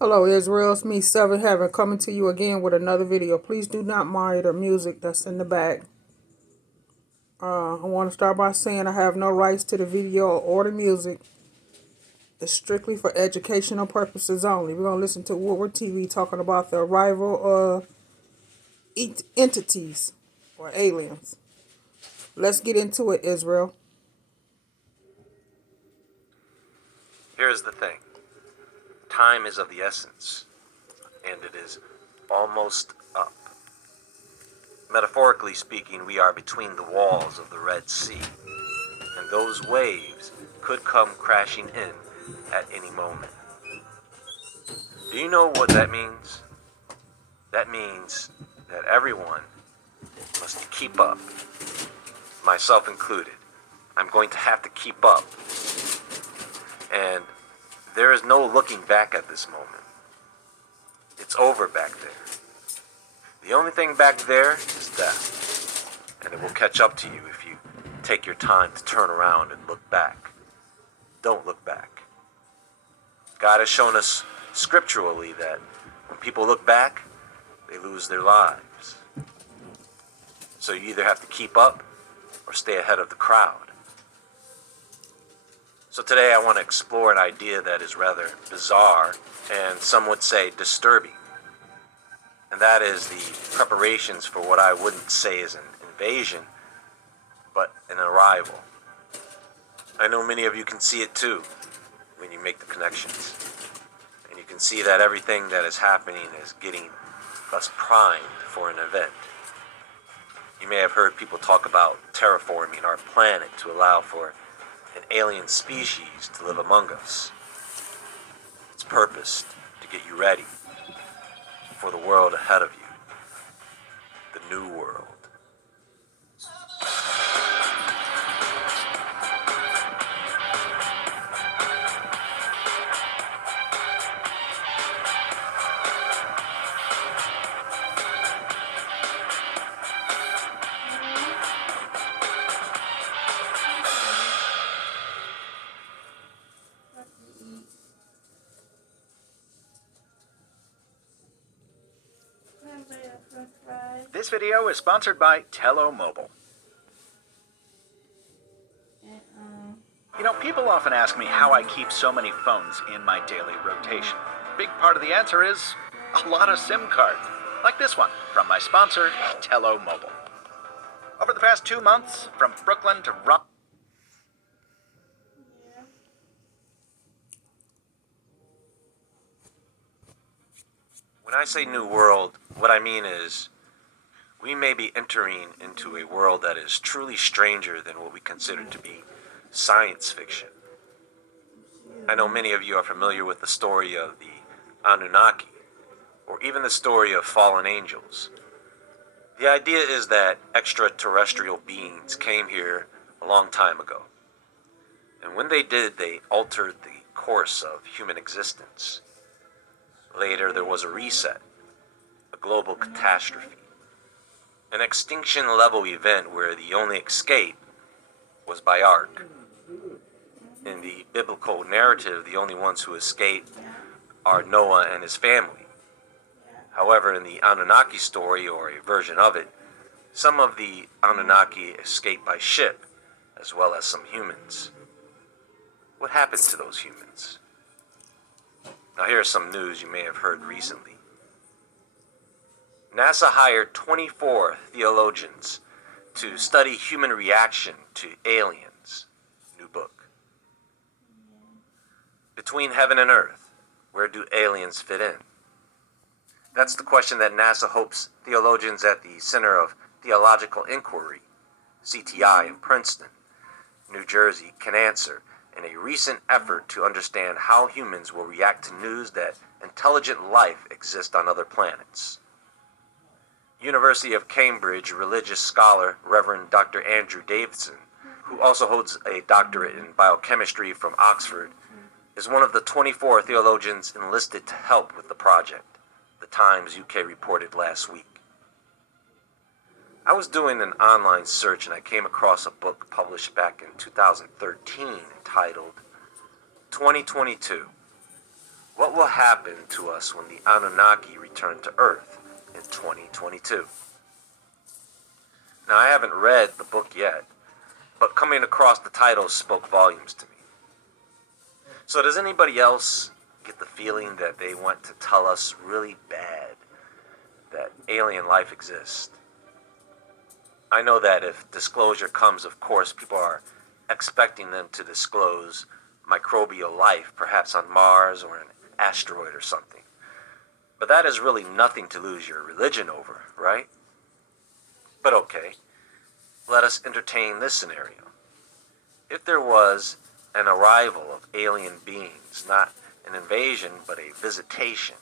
Hello Israel, it's me, Seven Heaven, coming to you again with another video. Please do not mind the music that's in the back. I want to start by saying I have no rights to the video or the music. It's strictly for educational purposes only. We're going to listen to Woodward TV talking about the arrival of entities or aliens. Let's get into it, Israel. Here's the thing. Time is of the essence, and it is almost up. Metaphorically speaking, we are between the walls of the Red Sea, and those waves could come crashing in at any moment. Do you know what that means? That means that everyone must keep up, myself included. I'm going to have to keep up. And there is no looking back at this moment. It's over back there. The only thing back there is death. And it will catch up to you if you take your time to turn around and look back. Don't look back. God has shown us scripturally that when people look back, they lose their lives. So you either have to keep up or stay ahead of the crowd. So today I want to explore an idea that is rather bizarre and some would say disturbing. And that is the preparations for what I wouldn't say is an invasion, but an arrival. I know many of you can see it too when you make the connections. And you can see that everything that is happening is getting us primed for an event. You may have heard people talk about terraforming our planet to allow for an alien species to live among us. It's purposed to get you ready for the world ahead of you, the new world. This video is sponsored by Tello Mobile. You know, people often ask me how I keep so many phones in my daily rotation. Big part of the answer is a lot of SIM cards, like this one from my sponsor, Tello Mobile. Over the past 2 months, from Brooklyn to When I say new world, what I mean is we may be entering into a world that is truly stranger than what we consider to be science fiction. I know many of you are familiar with the story of the Anunnaki, or even the story of fallen angels. The idea is that extraterrestrial beings came here a long time ago. And when they did, they altered the course of human existence. Later, there was a reset, a global catastrophe, an extinction-level event where the only escape was by ark. In the biblical narrative, the only ones who escape are Noah and his family. However, in the Anunnaki story, or a version of it, some of the Anunnaki escape by ship, as well as some humans. What happened to those humans? Now here's some news you may have heard recently. NASA hired 24 theologians to study human reaction to aliens. New book. Between heaven and earth, where do aliens fit in? That's the question that NASA hopes theologians at the Center of Theological Inquiry, CTI in Princeton, New Jersey, can answer in a recent effort to understand how humans will react to news that intelligent life exists on other planets. University of Cambridge religious scholar Reverend Dr. Andrew Davidson, who also holds a doctorate in biochemistry from Oxford, is one of the 24 theologians enlisted to help with the project, the Times UK reported last week. I was doing an online search and I came across a book published back in 2013 entitled 2022, What will happen to us when the Anunnaki return to Earth in 2022. Now, I haven't read the book yet, but coming across the title spoke volumes to me. So does anybody else get the feeling that they want to tell us really bad that alien life exists? I know that if disclosure comes, of course, people are expecting them to disclose microbial life, perhaps on Mars or an asteroid or something. But that is really nothing to lose your religion over, right? But okay, let us entertain this scenario. If there was an arrival of alien beings, not an invasion, but a visitation,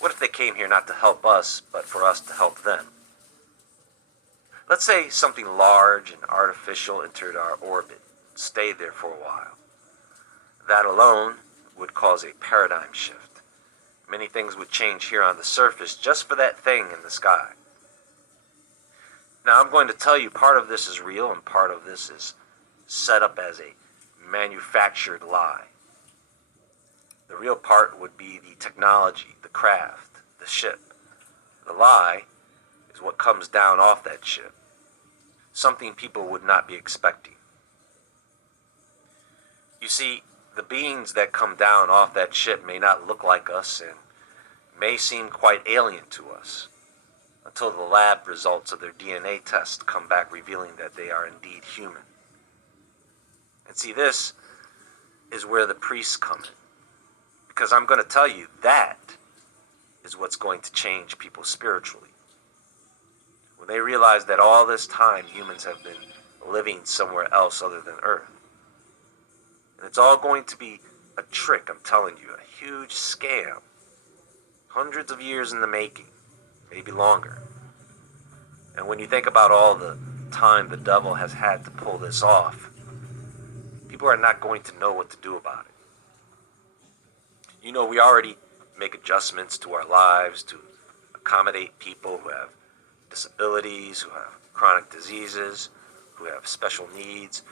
what if they came here not to help us, but for us to help them? Let's say something large and artificial entered our orbit, stayed there for a while. That alone would cause a paradigm shift. Many things would change here on the surface just for that thing in the sky. Now, I'm going to tell you part of this is real and part of this is set up as a manufactured lie. The real part would be the technology, the craft, the ship. The lie is what comes down off that ship. Something people would not be expecting. You see, the beings that come down off that ship may not look like us and may seem quite alien to us until the lab results of their DNA test come back revealing that they are indeed human. And see, this is where the priests come in. Because I'm going to tell you that is what's going to change people spiritually. When they realize that all this time humans have been living somewhere else other than Earth. And it's all going to be a trick, I'm telling you, a huge scam. Hundreds of years in the making, maybe longer. And when you think about all the time the devil has had to pull this off, people are not going to know what to do about it. You know, we already make adjustments to our lives to accommodate people who have disabilities, who have chronic diseases, who have special needs.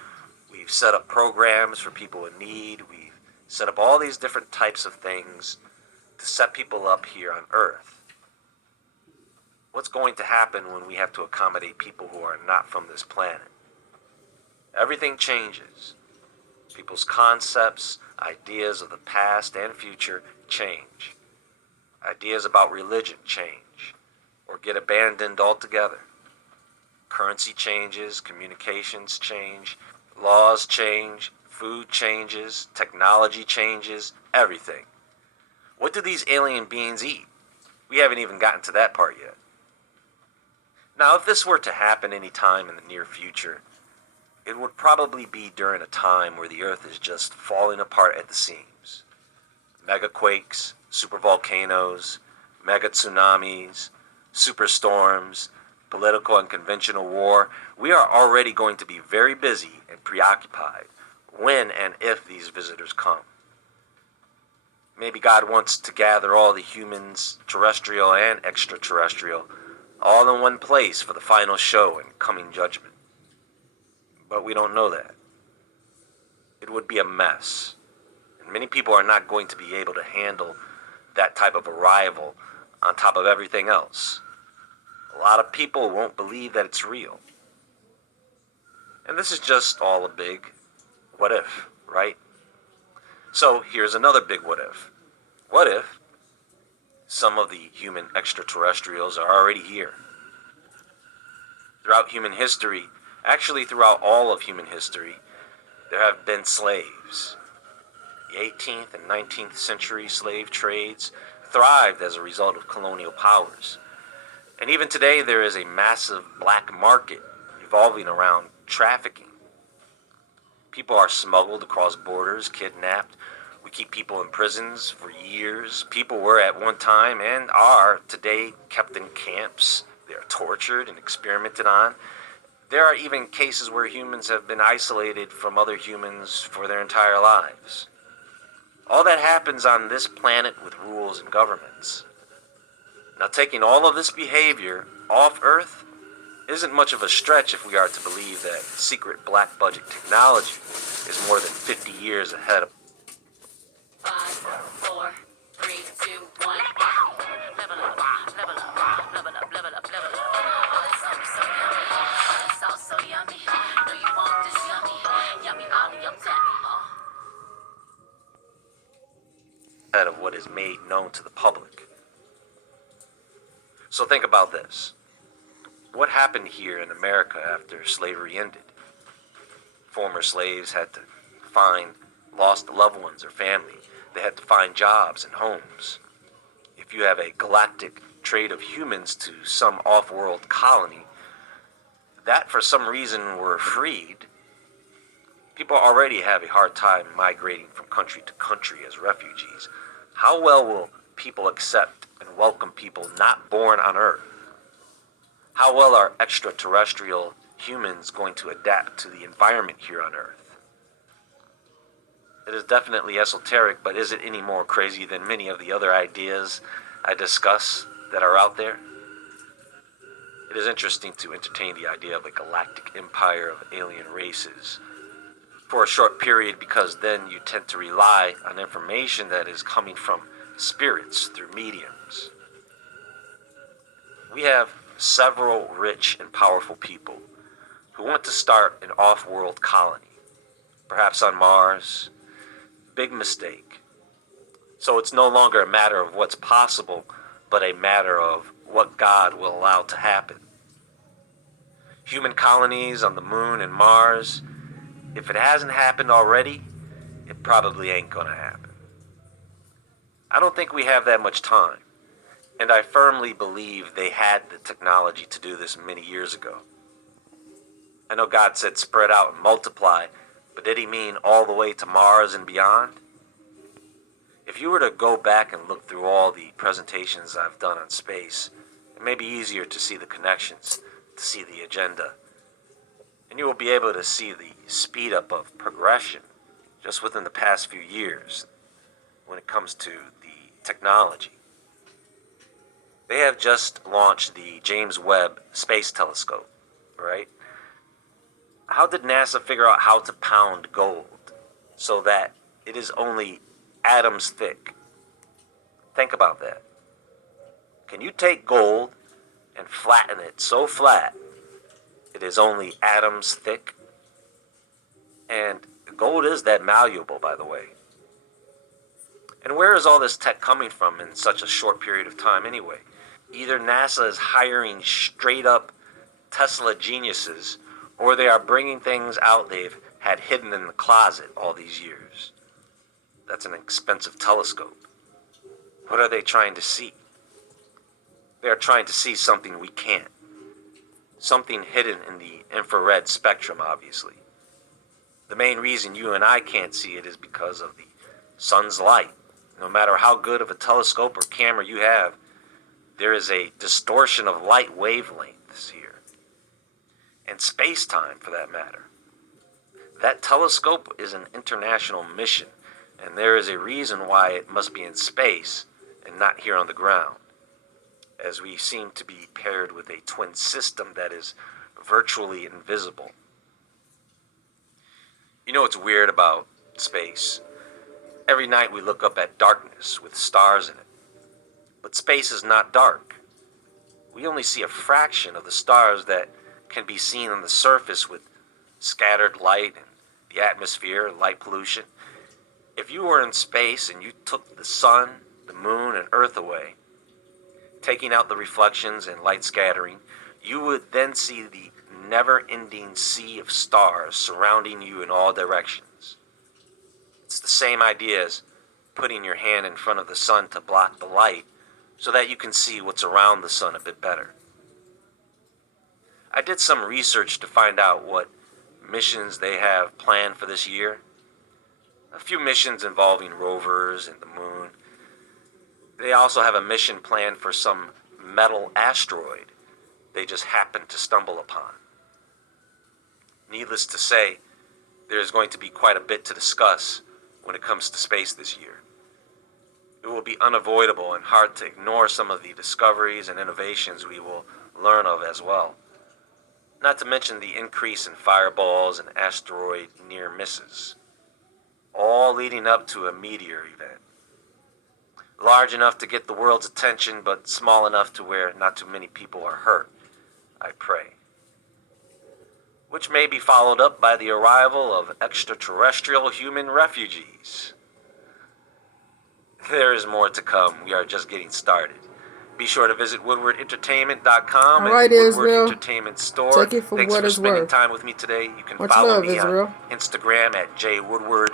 We've set up programs for people in need. We've set up all these different types of things to set people up here on Earth. What's going to happen when we have to accommodate people who are not from this planet? Everything changes. People's concepts, ideas of the past and future change. Ideas about religion change or get abandoned altogether. Currency changes, communications change, laws change, food changes, technology changes, everything. What do these alien beings eat? We haven't even gotten to that part yet. Now, if this were to happen any time in the near future, it would probably be during a time where the Earth is just falling apart at the seams. Megaquakes, supervolcanoes, mega tsunamis, superstorms, political and conventional war. We are already going to be very busy and preoccupied when and if these visitors come. Maybe God wants to gather all the humans, terrestrial and extraterrestrial, all in one place for the final show and coming judgment. But we don't know that. It would be a mess. And many people are not going to be able to handle that type of arrival on top of everything else. A lot of people won't believe that it's real. And this is just all a big what if, right? So here's another big what if. What if some of the human extraterrestrials are already here? Throughout human history, actually throughout all of human history, there have been slaves. The 18th and 19th century slave trades thrived as a result of colonial powers. And even today there is a massive black market evolving around trafficking. People are smuggled across borders, kidnapped. We keep people in prisons for years. People were at one time and are today kept in camps. They are tortured and experimented on. There are even cases where humans have been isolated from other humans for their entire lives. All that happens on this planet with rules and governments. Now, taking all of this behavior off Earth isn't much of a stretch if we are to believe that secret black budget technology is more than 50 years ahead of 5, 4, instead of what is made known to the public. So think about this. What happened here in America after slavery ended? Former slaves had to find lost loved ones or family. They had to find jobs and homes. If you have a galactic trade of humans to some off-world colony that for some reason were freed, people already have a hard time migrating from country to country as refugees. How well will people accept and welcome people not born on Earth? How well are extraterrestrial humans going to adapt to the environment here on Earth? It is definitely esoteric, but is it any more crazy than many of the other ideas I discuss that are out there? It is interesting to entertain the idea of a galactic empire of alien races for a short period, because then you tend to rely on information that is coming from spirits through mediums. We have several rich and powerful people who want to start an off-world colony, perhaps on Mars. Big mistake. So it's no longer a matter of what's possible, but a matter of what God will allow to happen. Human colonies on the Moon and Mars, if it hasn't happened already, it probably ain't gonna happen. I don't think we have that much time, and I firmly believe they had the technology to do this many years ago. I know God said spread out and multiply, but did he mean all the way to Mars and beyond? If you were to go back and look through all the presentations I've done on space, it may be easier to see the connections, to see the agenda. And you will be able to see the speed up of progression just within the past few years when it comes to the technology. They have just launched the James Webb Space Telescope, right? How did NASA figure out how to pound gold so that it is only atoms thick? Think about that. Can you take gold and flatten it so flat it is only atoms thick? And gold is that malleable, by the way. And where is all this tech coming from in such a short period of time anyway? Either NASA is hiring straight up Tesla geniuses, or they are bringing things out they've had hidden in the closet all these years. That's an expensive telescope. What are they trying to see? They are trying to see something we can't. Something hidden in the infrared spectrum, obviously. The main reason you and I can't see it is because of the sun's light. No matter how good of a telescope or camera you have, there is a distortion of light wavelengths here. And space-time, for that matter. That telescope is an international mission, and there is a reason why it must be in space and not here on the ground, as we seem to be paired with a twin system that is virtually invisible. You know what's weird about space? Every night we look up at darkness with stars in it. But space is not dark. We only see a fraction of the stars that can be seen on the surface with scattered light and the atmosphere, light pollution. If you were in space and you took the sun, the moon, and Earth away, taking out the reflections and light scattering, you would then see the never-ending sea of stars surrounding you in all directions. It's the same idea as putting your hand in front of the sun to block the light so that you can see what's around the sun a bit better. I did some research to find out what missions they have planned for this year. A few missions involving rovers and the moon. They also have a mission planned for some metal asteroid they just happened to stumble upon. Needless to say, there's going to be quite a bit to discuss when it comes to space this year. It will be unavoidable and hard to ignore some of the discoveries and innovations we will learn of as well. Not to mention the increase in fireballs and asteroid near misses, all leading up to a meteor event. Large enough to get the world's attention, but small enough to where not too many people are hurt, I pray. Which may be followed up by the arrival of extraterrestrial human refugees. There is more to come. We are just getting started. Be sure to visit WoodwardEntertainment.com All right, and the Woodward Israel. Entertainment Store. Take it for Thanks what for it's spending worth. time with me today. You can Much follow love, me on Israel. Instagram at jwoodward.